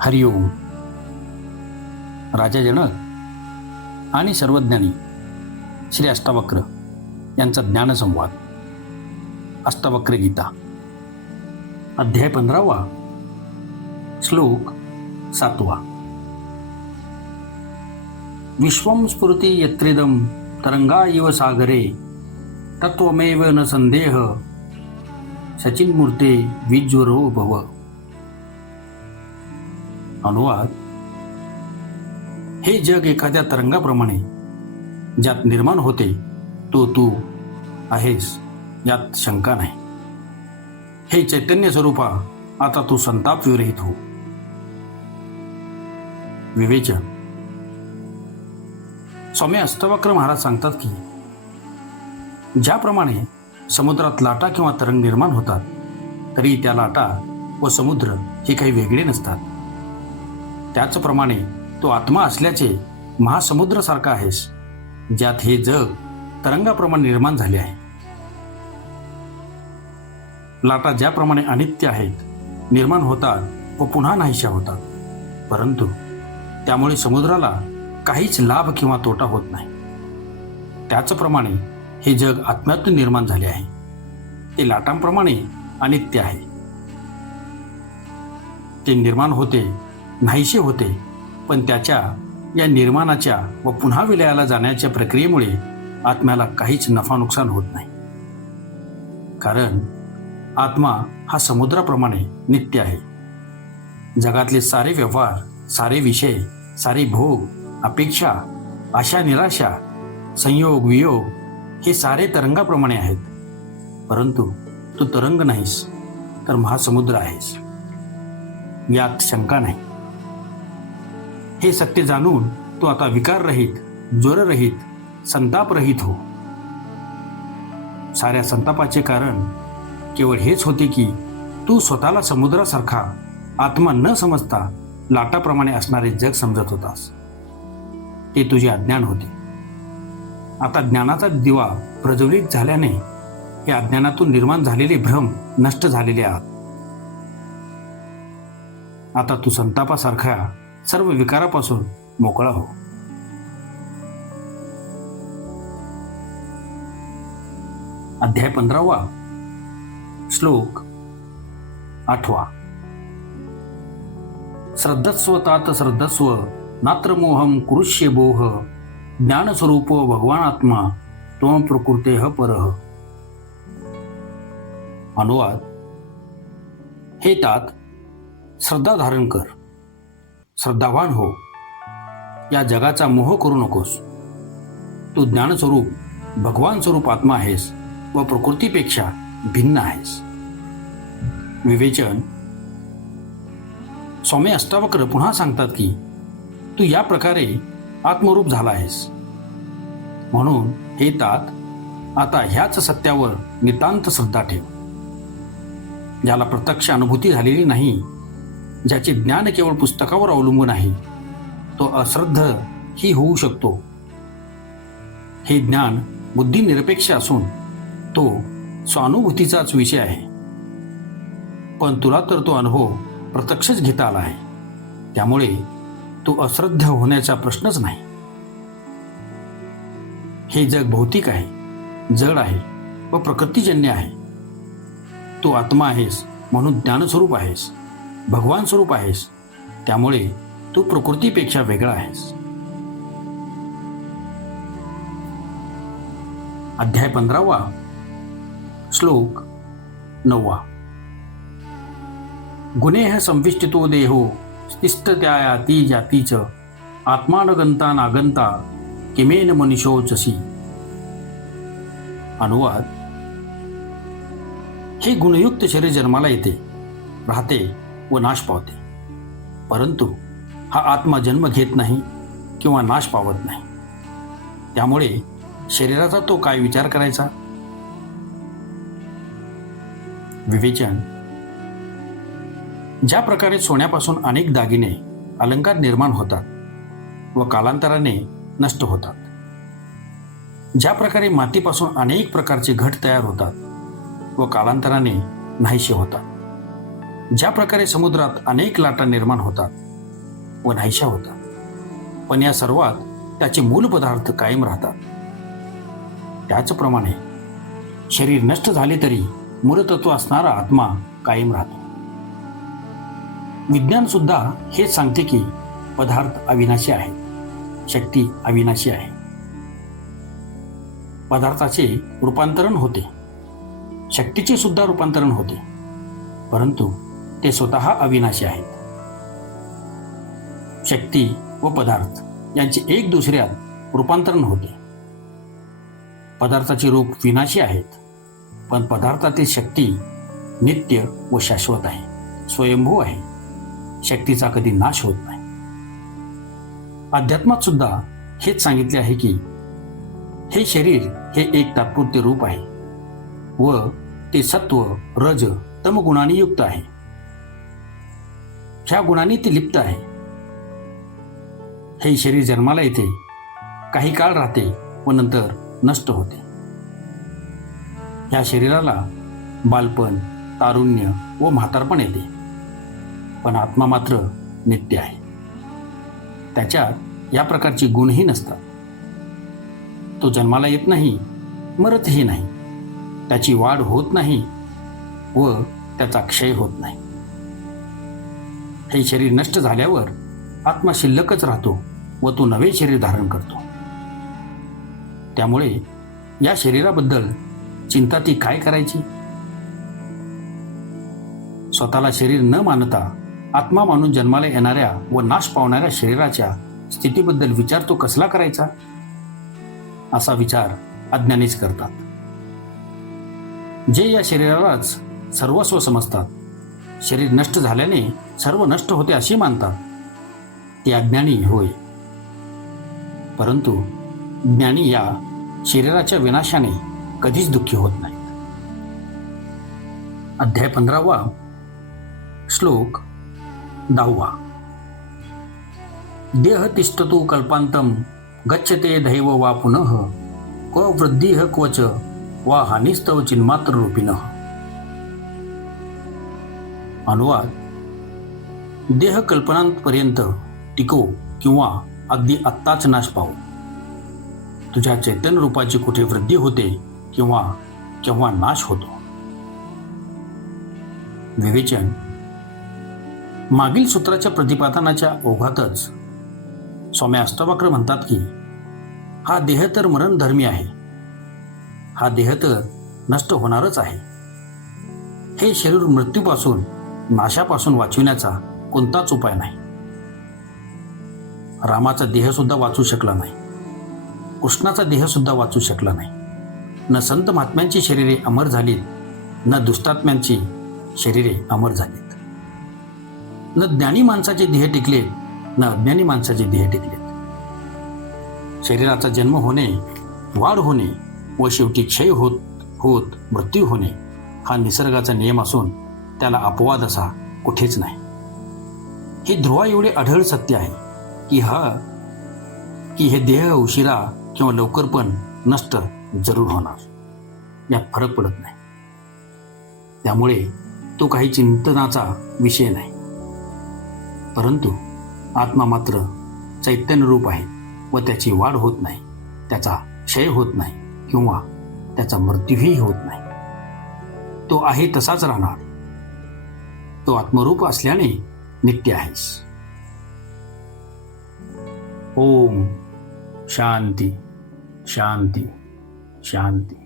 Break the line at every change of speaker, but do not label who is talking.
हरिओम राजा जनक आणि सर्वज्ञानी श्री अष्टावक्र यांचा ज्ञानसंवाद. अष्टावक्र गीता. अध्याय पंधरावा. श्लोक सातवा. विश्वं स्फुरति यत्रिदम तरंगा इव सागरे तत्वमेव न संदेह सचिन मूर्ते विज्वरो भव अनुवाद. हे जग एखाद्या तरंगाप्रमाणे ज्यात निर्माण होते तो तू आहेस यात शंका नाही. हे चैतन्य स्वरूपा आता तू संताप विरहित हो. विवेचन. स्वामी अष्टवक्र महाराज सांगतात की ज्याप्रमाणे समुद्रात लाटा किंवा तरंग निर्माण होतात. तरी त्या लाटा व समुद्र हे काही वेगळे नसतात. त्याचप्रमाणे तो आत्मा असल्याचे महासमुद्रासारखा आहेस ज्यात हे जग तरंगाप्रमाणे निर्माण झाले आहे. लाटा ज्याप्रमाणे अनित्य आहेत निर्माण होतात व पुन्हा नाहीशा होतात. परंतु त्यामुळे समुद्राला काहीच लाभ किंवा तोटा होत नाही. त्याचप्रमाणे हे जग आत्म्यातून निर्माण झाले आहे. ते लाटांप्रमाणे अनित्य आहे. ते निर्माण होते नाहीसे होते पण त्याच्या या निर्माणाच्या व पुन्हा विलयाला जाण्याच्या प्रक्रियेमुळे आत्म्याला काहीच नफा नुकसान होत नाही. कारण आत्मा हा समुद्राप्रमाणे नित्य आहे. जगातले सारे व्यवहार सारे विषय सारे भोग अपेक्षा आशा निराशा संयोग वियोग हे सारे तरंगाप्रमाणे आहेत. परंतु तू तरंग नाहीस तर महासमुद्र आहेस. यात शंका नाही. हे सत्य जाणून तू आता विकाररहित ज्वररहित संतापरहित हो. साऱ्या संतापाचे कारण केवळ हेच होते की तू स्वतःला समुद्रासारखा आत्मा न समजता लाटाप्रमाणे असणारे जग समजत होतास. ते तुझे अज्ञान होते. आता ज्ञानाचा दिवा प्रज्वलित झाल्याने हे अज्ञानातून निर्माण झालेले भ्रम नष्ट झालेले आहात. आता तू संतापासारख्या सर्व विकारापासून मोकळा हो. अध्याय पंधरावा. श्लोक आठवा. श्रद्धस्व तात श्रद्धस्व नात्र मोहम कुरुष्य बोह. ज्ञानस्वरूप भगवानात्मा तो प्रकृते परह अनुवाद. हे तात श्रद्धा धारण कर. श्रद्धावान हो. या जगाचा मोह करू नकोस. तू ज्ञानस्वरूप भगवान स्वरूप आत्मा आहेस व प्रकृतीपेक्षा भिन्न आहेस. विवेचन. स्वामी अष्टावक्र पुन्हा सांगतात की तू या प्रकारे आत्मरूप झाला आहेस. म्हणून हे तात आता ह्याच सत्यावर नितांत श्रद्धा ठेव. ज्याला प्रत्यक्ष अनुभूती झालेली नाही ज्याचे ज्ञान केवळ पुस्तकावर अवलंबून आहे तो अश्रद्ध ही होऊ शकतो. हे ज्ञान बुद्धिनिरपेक्ष असून तो स्वानुभूतीचाच विषय आहे. पण तुला तर तो अनुभव प्रत्यक्षच घेता आला आहे. त्यामुळे तो अश्रद्ध होण्याचा प्रश्नच नाही. हे जग भौतिक आहे जड आहे व प्रकृतीजन्य आहे. तू आत्मा आहेस म्हणून ज्ञानस्वरूप आहेस भगवान स्वरूप आहेस त्यामुळे तू प्रकृतीपेक्षा वेगळा आहेस. अध्याय पंधरावा श्लोक नववा. गुन्हे संविष्टितो देहो स्तिष्ठत्याया ती जातीच आत्मानगंता नागंता किमेन मनुष्योचसी अनुवाद। हे गुणयुक्त शरीर जन्माला येते राहते व नाश पावते. परंतु हा आत्मा जन्म घेत नाही किंवा नाश पावत नाही. त्यामुळे शरीराचा तो काय विचार करायचा? विवेचन. ज्या प्रकारे सोन्यापासून अनेक दागिने अलंकार निर्माण होतात व कालांतराने नष्ट होतात. ज्या प्रकारे मातीपासून अनेक प्रकारचे घट तयार होतात व कालांतराने नाहीसे होतात. ज्या प्रकारे समुद्रात अनेक लाटा निर्माण होतात व नाहीशा होतात. पण या सर्वात त्याचे मूल पदार्थ कायम राहतात. त्याचप्रमाणे शरीर नष्ट झाले तरी मूलतत्व असणारा आत्मा कायम राहतो. विज्ञान सुद्धा हेच सांगते की पदार्थ अविनाशी आहे शक्ती अविनाशी आहे. पदार्थाचे रूपांतरण होते शक्तीचे सुद्धा रूपांतरण होते परंतु ते स्वतः अविनाशी आहेत. शक्ती व पदार्थ यांचे एक दुसऱ्यात रूपांतरण होते. पदार्थाचे रूप विनाशी आहेत पण पदार्थातील शक्ती नित्य व शाश्वत आहे स्वयंभू आहे. शक्तीचा कधी नाश होत नाही. अध्यात्मात सुद्धा हेच सांगितले आहे की हे शरीर हे एक तात्पुरते रूप आहे व ते सत्व रज तम गुणांनी युक्त आहे. ह्या गुणांनी ते लिप्त आहे. हे शरीर जन्माला येते काही काळ राहते व नंतर नष्ट होते. या शरीराला बालपण तारुण्य व म्हातारपण येते. पण आत्मा मात्र नित्य आहे. त्याच्यात या प्रकारचे गुणही नसतात. तो जन्माला येत नाही मरतही नाही. त्याची वाढ होत नाही व त्याचा क्षय होत नाही. हे शरीर नष्ट झाल्यावर आत्मा शिल्लकच राहतो व तो नवे शरीर धारण करतो. त्यामुळे या शरीराबद्दल चिंता ती काय करायची? स्वतःला शरीर न मानता आत्मा मानून जन्माला येणाऱ्या व नाश पावणाऱ्या शरीराच्या स्थितीबद्दल विचार तो कसला करायचा? असा विचार अज्ञानीच करतात. जे या शरीरालाच सर्वस्व समजतात शरीर नष्ट झाल्याने सर्व नष्ट होते असे मानतात. ते अज्ञानी होय. परंतु ज्ञानी या शरीराच्या विनाशाने कधीच दुःखी होत नाहीत. अध्याय पंधरावा श्लोक दहावा. देह तिष्ठतो कल्पांतम गच्छते दैव वा पुनः क्व वृद्धी क्वच वा हानिस्तव चिन्मात्र रूपिन अनुवाद. देह कल्पनांपर्यंत टिको किंवा अगदी आत्ताच नाश पाव. तुझ्या चैतन्य रूपाची कुठे वृद्धी होते किंवा केव्हा नाश होतो? विवेचन. मागील सूत्राच्या प्रतिपादनाच्या ओघातच स्वामी अष्टावक्र म्हणतात की हा देह तर मरणधर्मी आहे. हा देह तर नष्ट होणारच आहे. हे शरीर मृत्यूपासून नाशापासून वाचविण्याचा कोणताच उपाय नाही. रामाचा देह सुद्धा वाचू शकला नाही. कृष्णाचा देह सुद्धा वाचू शकला नाही. न संत महात्म्यांची शरीरे अमर झालीत न दुष्टात्म्यांची शरीरे अमर झाली न ज्ञानी माणसाचे ध्येय टिकले न अज्ञानी माणसाचे ध्येय टिकलेत शरीराचा जन्म होणे वाढ होणे व शेवटी क्षय होत होत मृत्यू होणे हा निसर्गाचा नियम असून त्याला अपवाद असा कुठेच नाही. हे ध्रुवा एवढे आढळ सत्य आहे की हा की हे देह उशिरा किंवा लवकर पण नष्ट जरूर होणार. यात फरक पडत नाही. त्यामुळे तो काही चिंतनाचा विषय नाही. परंतु आत्मा मात्र चैतन्यरूप आहे व त्याची वाढ होत नाही त्याचा क्षय होत नाही किंवा त्याचा मृत्यूही होत नाही. तो आहे तसाच राहणार. तो आत्मरूप असल्याने नित्य आहेस. ओम शांती शांती शांती.